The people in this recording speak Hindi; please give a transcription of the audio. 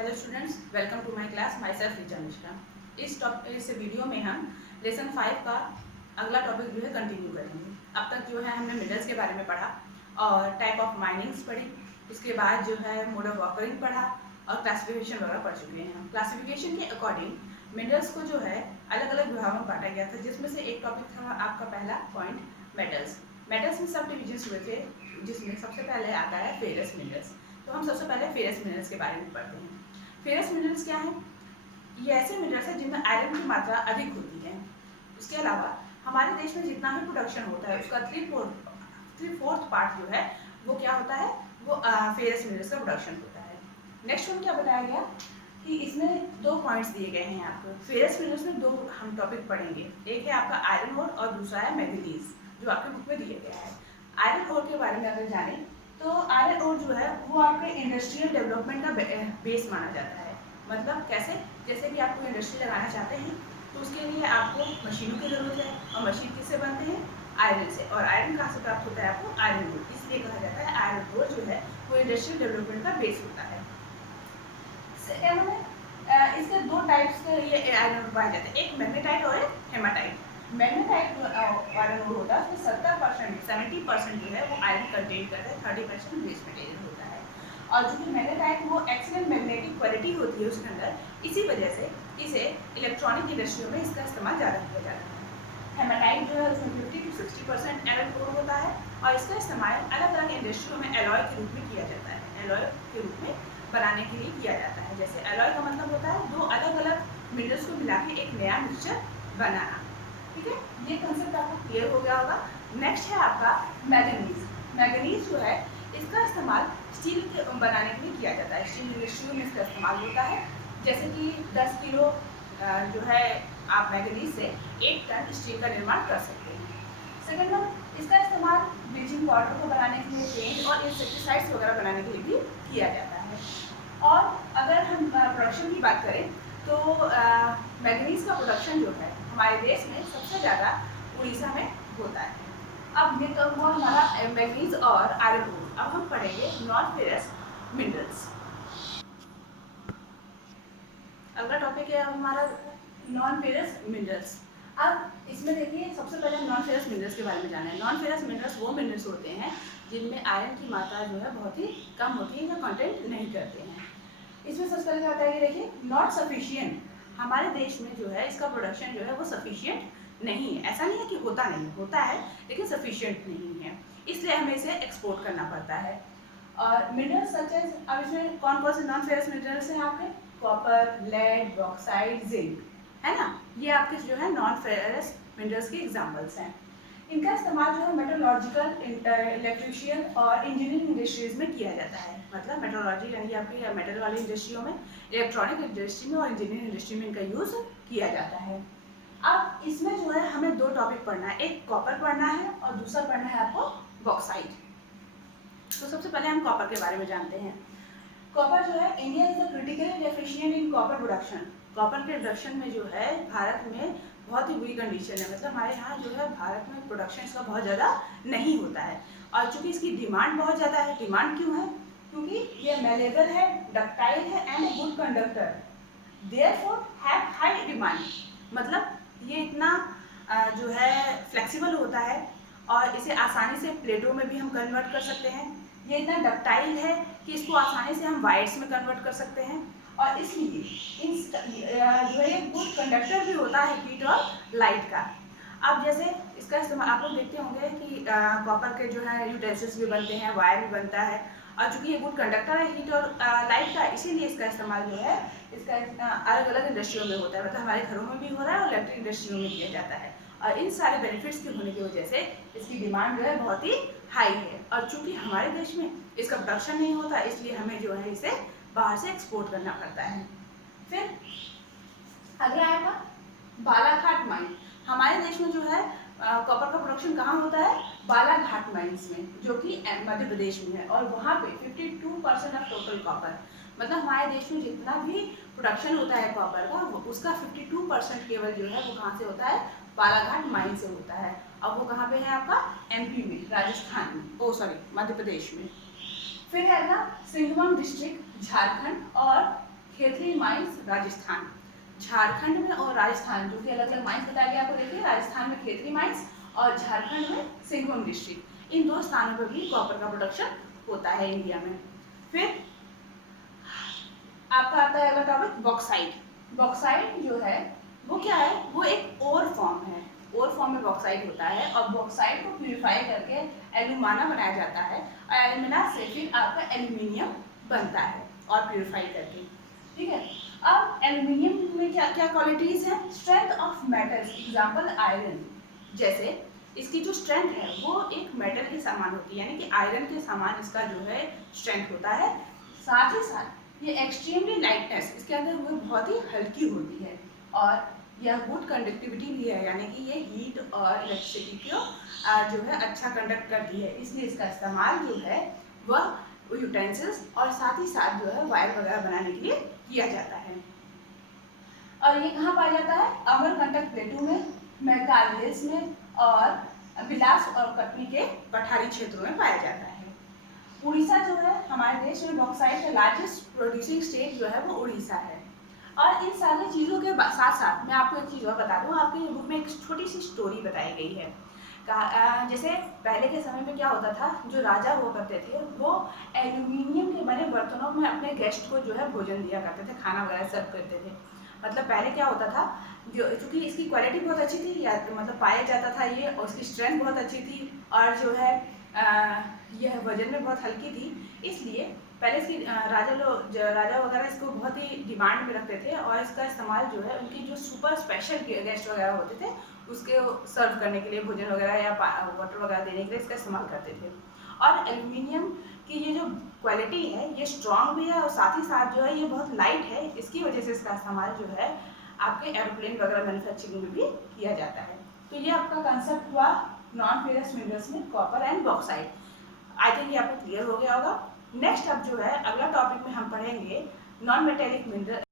Hello students, welcome to my class. Myself Richa Mishra. इस वीडियो में हम लेसन 5 का अगला टॉपिक जो है कंटिन्यू करेंगे। अब तक जो है हमने मिनरल्स के बारे में पढ़ा और टाइप ऑफ माइनिंग्स पढ़ी। उसके बाद जो है मोड ऑफ ऑकरिंग पढ़ा और क्लासिफिकेशन वगैरह पढ़ चुके हैं हम। क्लासिफिकेशन के अकॉर्डिंग मिनरल्स को जो है अलग अलग विभागों में बांटा गया था, जिसमें से एक टॉपिक था आपका पहला पॉइंट मेटल्स। मेटल्स में सब डिविजन्स हुए थे, जिसमें सबसे पहले आता है फेरस मिनरल्स। तो हम सबसे पहले फेरस मिनरल्स के बारे में पढ़ते हैं। फेरस मिनरल्स क्या है? ये ऐसे मिनरल्स हैं जिनमें आयरन की मात्रा अधिक होती है। उसके अलावा हमारे देश में जितना भी प्रोडक्शन होता है उसका थ्री फोर्थ पार्ट जो है वो क्या होता है, वो फेरस मिनरल्स का प्रोडक्शन होता है। नेक्स्ट वन क्या बताया गया कि इसमें दो पॉइंट्स दिए गए हैं आपको। फेरस मिनरल्स में दो हम टॉपिक पढ़ेंगे, एक है आपका आयरन ओर और दूसरा है मैंगनीज, जो आपके बुक में दिया गया है। आयरन ओर के बारे में अगर जाने तो आयरन ओर जो है वो आपके इंडस्ट्रियल डेवलपमेंट का बेस माना जाता है। मतलब कैसे? जैसे कि आप कोई इंडस्ट्री लगाना चाहते हैं तो उसके लिए आपको मशीनों की ज़रूरत है, और मशीन किससे बनते हैं? आयरन से। और आयरन कहाँ से प्राप्त होता है आपको? Iron ore. इसलिए कहा जाता है आयरन ओर जो है वो इंडस्ट्रियल डेवलपमेंट का बेस होता है। सेकेंड में इसके दो टाइप्स के ये आयरन ओर पाए जाते हैं, एक मैग्नेटाइट और एक हेमाटाइट। मैग्नेटाइट जो आयरन ओर होता है उसमें 70% जो है वो आयरन कंटेन करता है, 30% वेस्ट मटेरियल होता है। और जो कि मैग्नेटाइट वो एक्सीलेंट मैग्नेटिक क्वालिटी होती है उसके अंदर, इसी वजह से इसे इलेक्ट्रॉनिक इंडस्ट्रियों में इसका इस्तेमाल ज़्यादा किया जाता है। हेमाटाइट जो है उसमें 50 to 60% आयरन ओर होता है और इसका इस्तेमाल अलग अलग इंडस्ट्रियों में एलॉय के रूप में किया जाता है। एलॉय के रूप में बनाने के लिए किया जाता है। जैसे एलॉय का मतलब होता है दो अलग अलग मिनरल्स को मिला के एक नया मिक्सचर बनाना। ठीक है, ये कंसेप्ट आपको क्लियर हो गया होगा। नेक्स्ट है आपका मैंगनीज। मैंगनीज जो है इसका इस्तेमाल स्टील के बनाने के लिए किया जाता है। स्टील इंडस्ट्री में इसका इस्तेमाल होता है। जैसे कि 10 किलो जो है आप मैंगनीज से 1 टन स्टील का निर्माण कर सकते हैं। सेकेंड वन, इसका इस्तेमाल ब्लीचिंग पाउडर को बनाने के लिए, पेंट और इंसेक्टिसाइड्स वगैरह बनाने के लिए भी किया जाता है। और अगर हम प्रोडक्शन की बात करें तो मैंगनीज का प्रोडक्शन जो है हमारे देश में सबसे ज़्यादा उड़ीसा में होता है। अब ये तो हुआ हमारा मैंगनीज और आयरन ओर। अब हम पढ़ेंगे नॉन फेरस मिनरल्स। अगला टॉपिक है हमारा नॉन फेरस मिनरल्स। अब इसमें देखिए सबसे पहले हम नॉन फेरस मिनरल्स के बारे में जाना है। नॉन फेरस मिनरल्स वो मिनरल्स होते हैं जिनमें आयरन की मात्रा जो है बहुत ही कम होती है या कंटेंट नहीं करते हैं। इसमें सबसे पहले क्या आता है कि देखिए नॉट सफिशिएंट। हमारे देश में जो है इसका प्रोडक्शन जो है वो सफिशिएंट नहीं है। ऐसा नहीं है कि होता नहीं, होता है लेकिन सफिशिएंट नहीं है, इसलिए हमें इसे एक्सपोर्ट करना पड़ता है। और मिनरल्स सच एज, अब इसमें कौन कौन से नॉन फेरस मिनरल्स हैं आपके? कॉपर, लेड, बॉक्साइट, जिंक, है ना। ये आपके जो है नॉन फेरस मिनरल्स के एग्जांपल्स हैं। इनका इस्तेमाल जो है मेट्रोलॉजिकल, इलेक्ट्रिशियन और इंजीनियरिंग इंडस्ट्रीज में किया जाता है। मतलब मेट्रोलॉजी यानी आपकी मेटल वाली इंडस्ट्रियों में, इलेक्ट्रॉनिक इंडस्ट्री में और इंजीनियरिंग इंडस्ट्री में इनका यूज़ किया जाता है। अब इसमें जो है हमें दो टॉपिक पढ़ना है, एक कॉपर पढ़ना है और दूसरा पढ़ना है आपको बॉक्साइट। तो सबसे पहले हम कॉपर के बारे में जानते हैं। कॉपर जो है, India is the critically deficient in copper production. Copper के प्रोडक्शन में जो है भारत में बहुत ही बुरी कंडीशन है। मतलब हमारे यहाँ जो है भारत में प्रोडक्शन इसका बहुत ज़्यादा नहीं होता है। और चूँकि इसकी डिमांड बहुत ज़्यादा है। डिमांड क्यों है? क्योंकि ये मेलेबल है, डक्टाइल है and a good conductor, therefore have high demand. मतलब ये इतना जो है फ्लेक्सिबल होता है और इसे आसानी से प्लेटों में भी हम कन्वर्ट कर सकते हैं। ये इतना डक्टाइल है कि इसको आसानी से हम वायर्स में कन्वर्ट कर सकते हैं। और इसलिए जो है गुड कंडक्टर भी होता है हीट और लाइट का। अब जैसे इसका इस्तेमाल आप लोग देखते होंगे कि कॉपर के जो है यूटेंसिल्स भी बनते हैं, वायर भी बनता है। और चूँकि ये गुड कंडक्टर है हीट और लाइट का, इसीलिए इसका इस्तेमाल जो है इसका अलग अलग इंडस्ट्रियों में होता है। मतलब हमारे घरों में भी हो रहा है और इलेक्ट्रिक इंडस्ट्रियों में किया जाता है। और इन सारे बेनिफिट्स के होने की वजह से इसकी डिमांड जो है बहुत ही हाई है। और चूँकि हमारे देश में इसका प्रोडक्शन नहीं होता, इसलिए हमें जो है इसे बाहर से एक्सपोर्ट करना पड़ता है। फिर अगला आएगा बालाघाट माइन। हमारे देश में जो है कॉपर का प्रोडक्शन कहाँ होता है? बालाघाट माइंस में, जो कि मध्य प्रदेश में है। और वहाँ पे 52% ऑफ टोटल कॉपर, मतलब हमारे देश में जितना भी प्रोडक्शन होता है कॉपर का, उसका 52% केवल जो है वो कहाँ से होता है? बालाघाट माइन से होता है। अब वो कहाँ पे है आपका? एमपी में, राजस्थान में, मध्य प्रदेश में। फिर है ना सिंघभूम डिस्ट्रिक्ट, झारखंड और खेतरी माइंस राजस्थान, झारखंड में और राजस्थान, जो कि अलग अलग माइंस बताया गया आपको। देखिए राजस्थान में खेतरी माइंस और झारखंड में सिंघभूम डिस्ट्रिक्ट, इन दो स्थानों पर भी कॉपर का प्रोडक्शन होता है इंडिया में। फिर आपका आता है अगला टॉपिक बॉक्साइट। बॉक्साइट जो है वो क्या है, वो एक ओर फॉर्म है, ओर फॉर्म में बॉक्साइट होता है और बॉक्साइट को प्यूरिफाई करके एल्यूमिना बनाया जाता है और एल्यूमिना से फिर आपका एल्यूमिनियम बनता है और प्यूरिफाई करके, ठीक है। अब एल्यूमिनियम में क्या क्या क्वालिटीज हैं, strength of metals, example iron, जैसे इसकी जो स्ट्रेंथ है वो एक मेटल के समान होती है, यानी कि आयरन के समान इसका जो है स्ट्रेंथ होता है। साथ ही साथ ये एक्सट्रीमली लाइटनेस, इसके अंदर वो बहुत ही हल्की होती है और यह गुड कंडक्टिविटी भी है, यानी कि ये हीट और इलेक्ट्रिसिटी को जो है अच्छा कंडक्ट करती है, इसलिए इसका इस्तेमाल जो है वह यूटेंसिल्स और साथ ही साथ जो है वायर वगैरह बनाने के लिए किया जाता है। और ये कहाँ पाया जाता है, अमरकंटक प्लेटू में, मैकालिस में और बिलास और कटनी के पठारी क्षेत्रों में पाया जाता है। उड़ीसा जो है हमारे देश में बॉक्साइट का लार्जेस्ट प्रोड्यूसिंग स्टेट जो है वो उड़ीसा है। और इन सारी चीज़ों के साथ साथ मैं आपको एक चीज़ और बता दूँ, आपके बुक में एक छोटी सी स्टोरी बताई गई है। जैसे पहले के समय में क्या होता था, जो राजा हुआ करते थे वो एल्यूमिनियम के बने बर्तनों में अपने गेस्ट को जो है भोजन दिया करते थे, खाना वगैरह सर्व करते थे। मतलब पहले क्या होता था, जो चूँकि इसकी क्वालिटी बहुत अच्छी थी, या मतलब पाया जाता था ये, और उसकी स्ट्रेंथ बहुत अच्छी थी और जो है यह वजन में बहुत हल्की थी, इसलिए पहले इसकी राजा वगैरह इसको बहुत ही डिमांड में रखते थे और इसका इस्तेमाल जो है उनकी जो सुपर स्पेशल गेस्ट वगैरह होते थे उसके सर्व करने के लिए, भोजन वगैरह या वाटर वगैरह देने के लिए इसका इस्तेमाल करते थे। और एल्यूमिनियम की ये जो क्वालिटी है ये स्ट्रॉन्ग भी है और साथ ही साथ जो है ये बहुत लाइट है, इसकी वजह से इसका इस्तेमाल जो है आपके एरोप्लेन वगैरह मैन्युफैक्चरिंग में भी किया जाता है। तो ये आपका कंसेप्ट हुआ नॉन फेरस मिनरल्स में copper and bauxite. I think ये आपको क्लियर हो गया होगा। नेक्स्ट अब जो है अगला टॉपिक में हम पढ़ेंगे नॉन मेटेलिक मिनरल